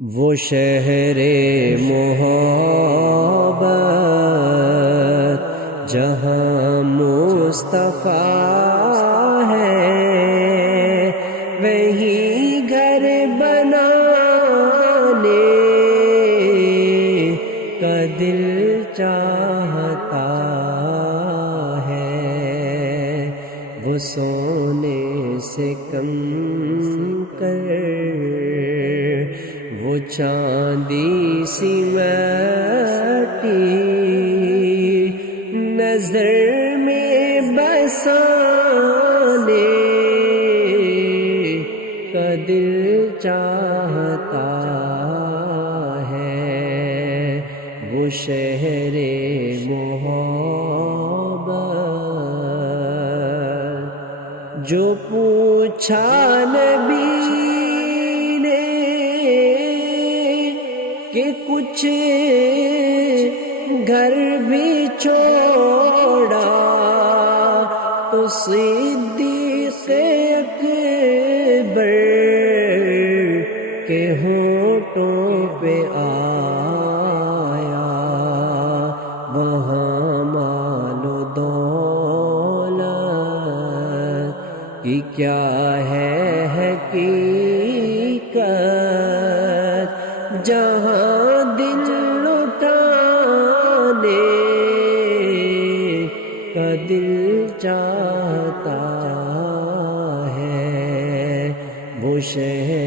وہ شہر محبت جہاں مصطفیٰ ہے، وہی گھر بنانے کا دل چاہتا ہے، وہ سونے سے کم کر وہ چاندی سی مٹی نظر میں بسانے کا دل چاہتا ہے، وہ شہر محبت۔ جو پوچھا نبی کہ کچھ گھر بھی چھوڑا، تو صدیق اکبر کے ہونٹوں پہ آیا، وہاں مال و دولت کی کیا ہے حقیقت، جہاں دل لٹانے کا دل چاہتا ہے، وہ شہر